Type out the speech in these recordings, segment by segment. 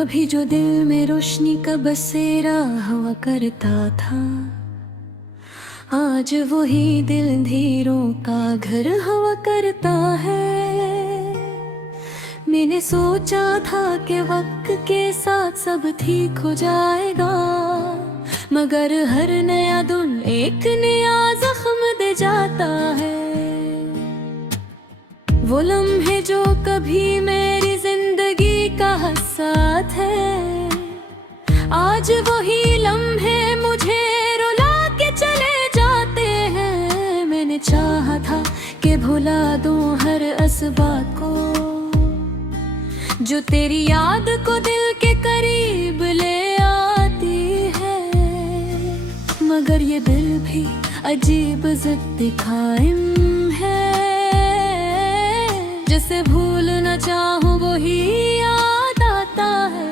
कभी जो दिल में रोशनी का बसेरा हुआ करता था, आज वही दिल अंधेरों का घर हुआ करता है। मैंने सोचा था कि वक्त के साथ सब ठीक हो जाएगा, मगर हर नया दिन एक नया जख्म दे जाता है। वो लम्हे जो कभी मेरी जिंदगी का साथ है, आज वही लम्हे मुझे रुला के चले जाते हैं। मैंने चाहा था कि भुला दूं हर उस बात को जो तेरी याद को दिल के करीब ले आती है, मगर ये दिल भी अजीब ज़िद्दी कायम है। जिसे भूलना चाहूं वही याद आता है।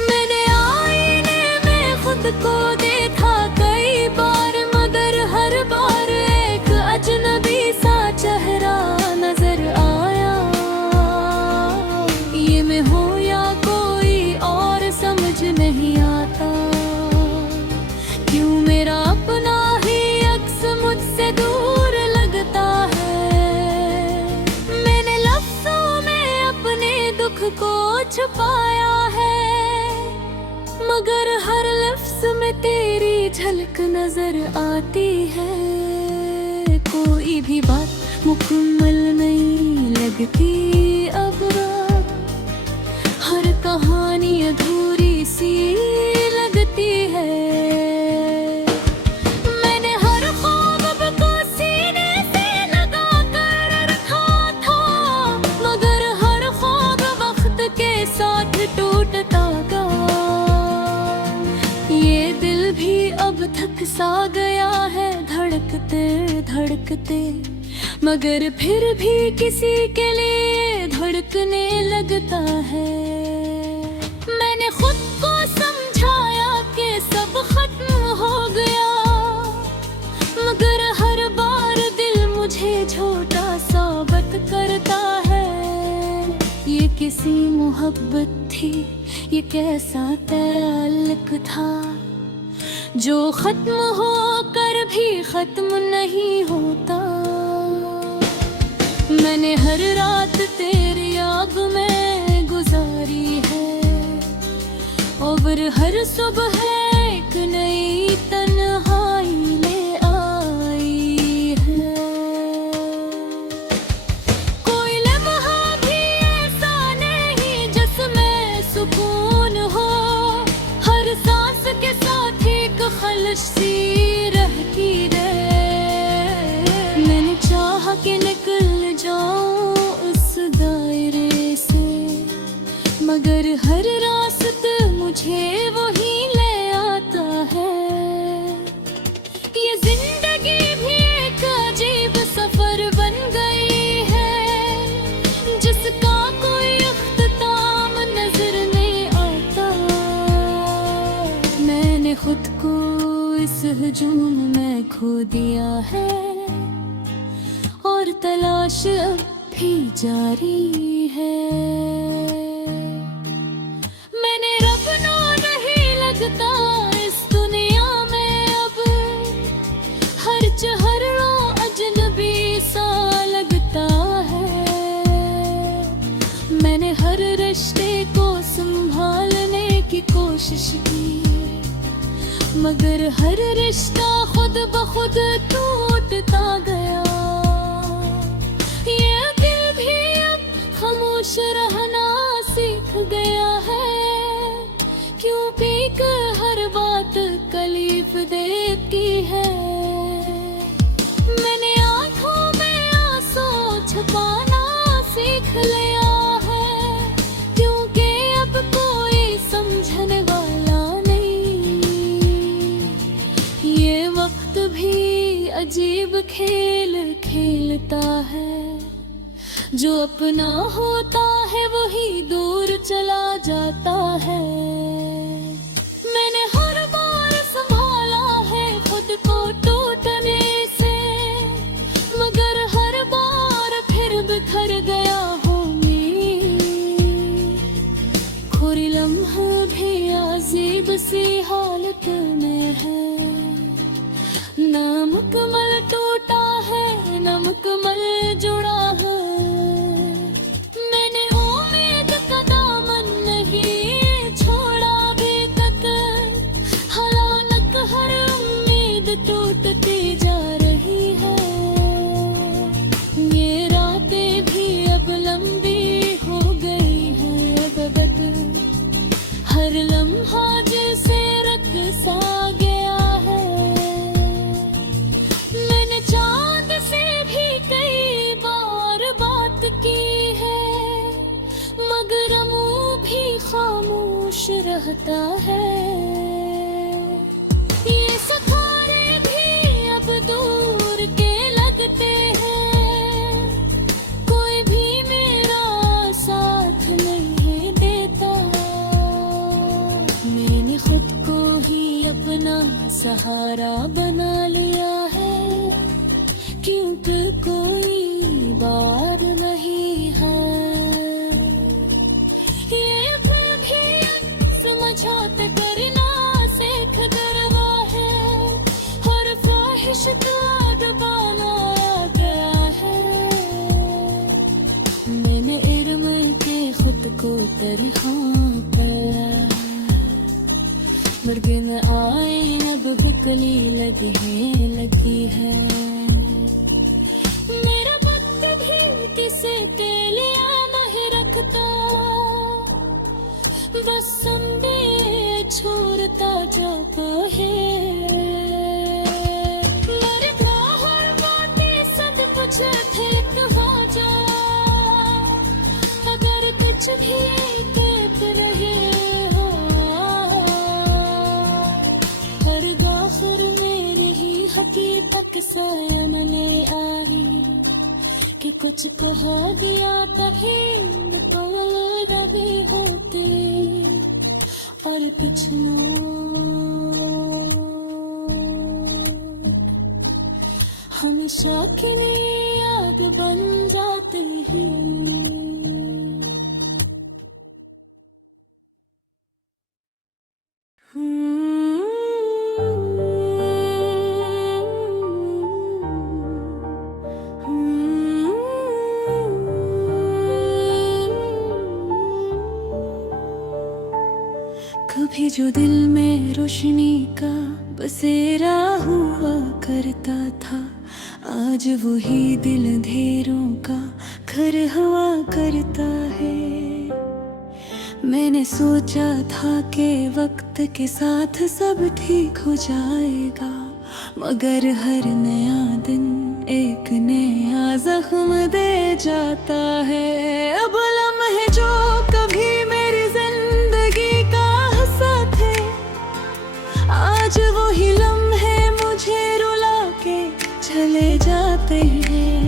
मैंने आईने में खुद को देखा कई बार, मगर हर बार एक अजनबी सा चेहरा नजर आया। ये मैं हूँ या कोई और समझ नहीं आता, क्यों मेरा अपना ही अक्स मुझसे दूर लगता है। मैंने लफ्ज़ों में अपने दुख को छुपाया है, मगर हर लफ्ज़ में तेरी झलक नजर आती है। कोई भी बात मुकम्मल नहीं लगती अब, हर कहानी अधूरी सी लगती है। मैंने हर ख्वाब को सीने से लगा कर रखा था, मगर हर ख्वाब वक्त के साथ टूटता गया। ये दिल भी अब थक सा गया है धड़कते धड़कते, मगर फिर भी किसी के लिए धड़कने लगता है। मैंने खुद को समझाया कि सब खत्म हो गया, मगर हर बार दिल मुझे झूठा साबित करता है। ये किसी मोहब्बत थी, ये कैसा ताल्लुक था जो खत्म होकर भी खत्म नहीं होता। मैंने हर रात तेरी आग में गुजारी है, और हर सुबह एक नई तन्हाई ले आई है। कोई लम्हा भी ऐसा नहीं जिसमें सुकून हो, हर सांस के साथ एक खलिश सी रहती रहे। मैंने चाहा कि निकल जाऊं उस दायरे से, मगर हर रास्ता मुझे वही ले आता है। ये जिंदगी भी एक अजीब सफर बन गई है, जिसका कोई अख्ताम नजर नहीं आता। मैंने खुद को इस हजूम में खो दिया है, और तलाश अब भी जारी है। मैंने रब नो नहीं लगता इस दुनिया में अब, हर चेहरा अजनबी सा लगता है। मैंने हर रिश्ते को संभालने की कोशिश की, मगर हर रिश्ता खुद ब खुद टूटता गया। ये दिल भी अब खामोश रहना सीख गया है, क्योंकि हर बात तकलीफ देती है। मैंने आँखों में आंसू छुपाना सीख लिया है, क्योंकि अब कोई समझने वाला नहीं। ये वक्त भी अजीब खेल खेलता है, जो अपना होता है वही दूर चला जाता है। मैंने हर बार संभाला है खुद को टूटने से, मगर हर बार फिर बिखर गया हूँ मैं। सी हालत में है, ना मुकम्मल टूटा है ना मुकम्मल जुड़ा है। मैंने उम्मीद का दामन नहीं छोड़ा अभी तक, हालांकि हर उम्मीद टूटती जा रही है। ये रातें भी अब लंबी हो गई हैं बदत, हर लम्हा जैसे रख सा गया है। मैंने चांद से भी कई बार बात की है, मगर मुंह भी खामोश रहता है। ये सफारे भी अब दूर के लगते हैं, कोई भी मेरा साथ नहीं देता। मैंने खुद को ही अपना सहारा बना लिया है, क्योंकि कोई बार नहीं है। ये भी समझौते करना सीख गरवा है, हर ख्वाहिश का दबाना आ गया है। मैंने इर्म के खुद को तरह पाया, मर्ग में आए अब बिकली लगी है। मेरा वक्त भी किसे के लिया नहीं रखता, बस संदेह छोड़ता जाता है। मेरे बाहर बातें सब कुछ ठीक हो जा, अगर कुछ भी कहते रहे हो, हर गाखिर मेरी ही हकीकत सामने आई कि कुछ कहा दिया तभी भी होती और कुछ हमेशा की नई याद बन जाती है। कभी जो दिल में रोशनी का बसेरा हुआ करता था, आज वही दिल अंधेरों का घर हुआ करता है। मैंने सोचा था कि वक्त के साथ सब ठीक हो जाएगा, मगर हर नया दिन एक नया जख्म दे जाता है। अब लम्हे जो कभी मेरी जिंदगी का हिस्सा थे, आज वही लम्हे मुझे रुला के चले जाते हैं।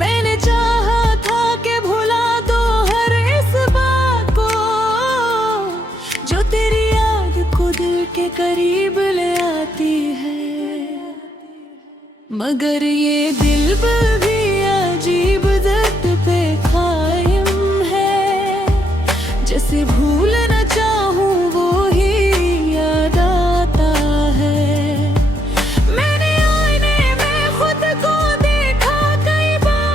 मैंने चाहा था कि भुला दो हर इस बात को, जो तेरी याद को दिल के करीब ले आती है, मगर ये दिल भी अजीब दर्द पे कायम है। जैसे भूल न चाहूं वो ही याद आता है। मैंने आईने में खुद को देखा कई बार,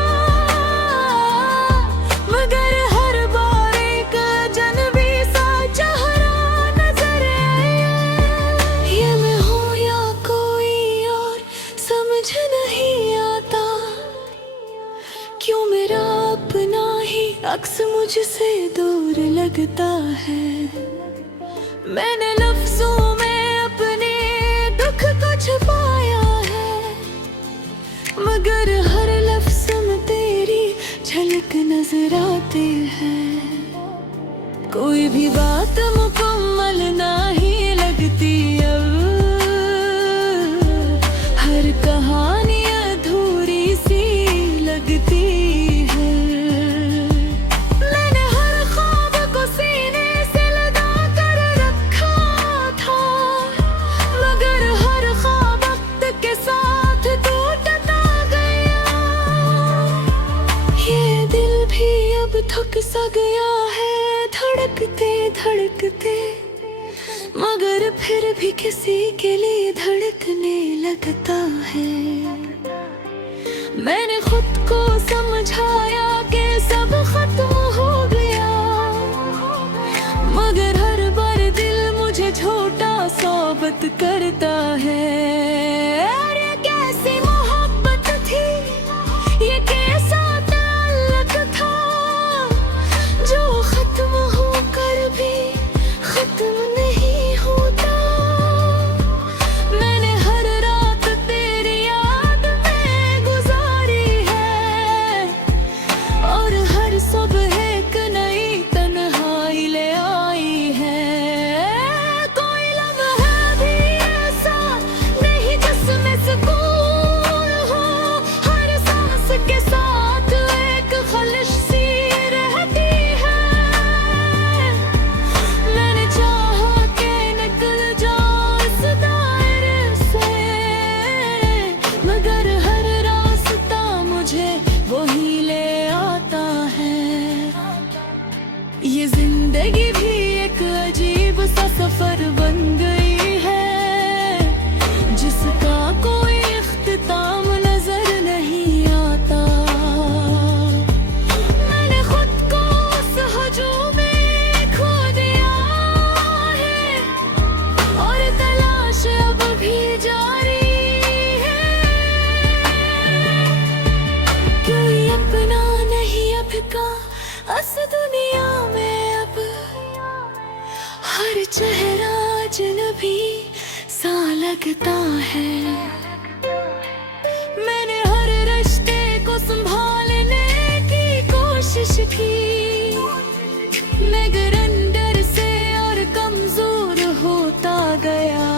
मगर हर बार एक अजनबी सा चेहरा नजर आया। ये मैं हूँ या कोई और समझ नहीं आता, क्यों मेरा अपना ही अक्स मुझसे दूर लगता है। मैंने लफ्जों में अपने दुख को छुपाया है, मगर हर लफ्ज में तेरी झलक नजर आती है। कोई भी बात मुकम्मल नहीं लगती अब, हर कहानी अधूरी सी लगती है। मैंने हर ख्वाब को सीने से लगा कर रखा था, मगर हर ख्वाब वक्त के साथ टूटता गया। ये दिल भी अब थक सा गया है, धड़कते धड़कते मगर फिर भी किसी के लिए धड़कने लगता है। मैंने खुद को समझाया कि सब खत्म हो गया, मगर हर बार दिल मुझे झूठा साबित करता है। अरे कैसी मोहब्बत थी, ये कैसा ताल्लुक था, जो खत्म होकर भी खत्म नहीं होता। मैंने हर रात तेरी याद में गुजारी है, और हर सुबह एक नई तन्हाई ले आई है। कोई लम्हा भी ऐसा नहीं जिसमें सुकून हो, हर सांस के साथ एक खलिश सी रहती है। मैंने चाहा कि निकल जाऊं इस दायरे से, मगर हर रास्ता मुझे वही ले आता है। ये जिंदगी भी एक अजीब सा सफर बन गई है, जिसका कोई इख्तिताम नजर नहीं आता। मैंने खुद को उस हजूम में खो दिया है, और तलाश अब भी जारी है। कोई अपना नहीं अब का अस दुनिया में, अब हर चेहरा अजनबी सा लगता है। मैंने हर रिश्ते को संभालने की कोशिश की, मगर अंदर से और कमजोर होता गया।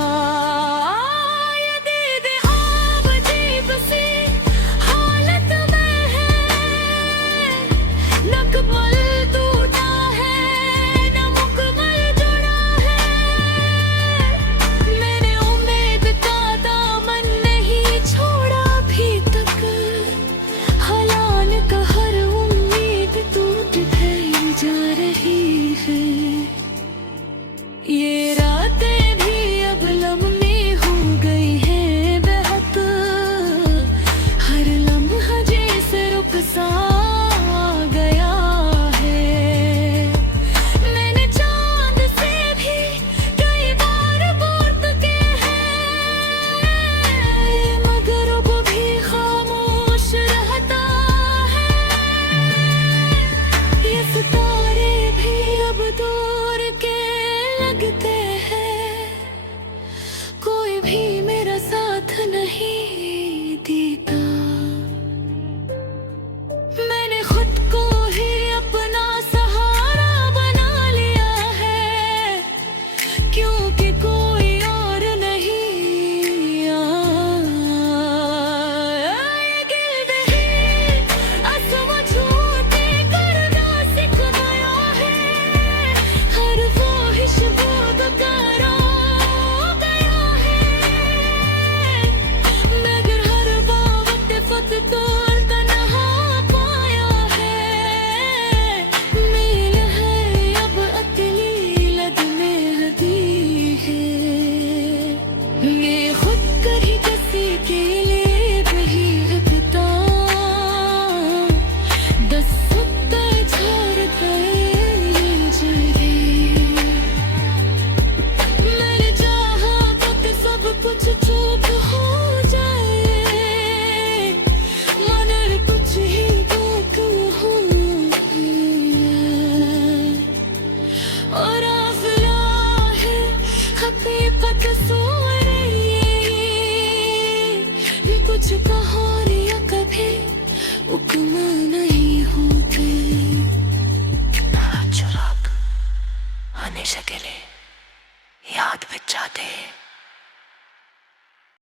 ये दीद आब अजीब सी हालत में है, न कमल टूटा है न मुकम्मल जुड़ा है। मैंने उम्मीद का दामन नहीं छोड़ा अभी तक, हलाल का हर उम्मीद टूट गई जा रही है। ये रातें भी अब लम्बी हो गई हैं बेहद, हर लम्हा जैसे रुक सा गया है। मैंने चांद से भी कई बार बात के हैं, मगर अब भी खामोश रहता है। ये सितारे भी अब दूर के लगते हैं, कोई भी मेरा साथ नहीं देता। मैंने खुद को ही अपना सहारा बना लिया है, क्योंकि कोई और नहीं। ये गिल्ड ही आसमां छूते करना सीख गया है, हर ख्वाहिश बोध करो गया है। मगर हर बात फत तोड़ तन्हा पाया है। मील है अब अकेली लद में हदी है। ये खुद कर ही किसी के लिए भी हकता, दस सुत्ते छोड़ गए जगी। मैंने चाहा तो कि सब कुछ चुप हो जाए, मगर कुछ ही बात हो। और आफला है हकीकत सो रही है, कुछ कहानियां कभी उकमा नहीं होती। चुराग हमेशा के लिए याद बच जाते हैं।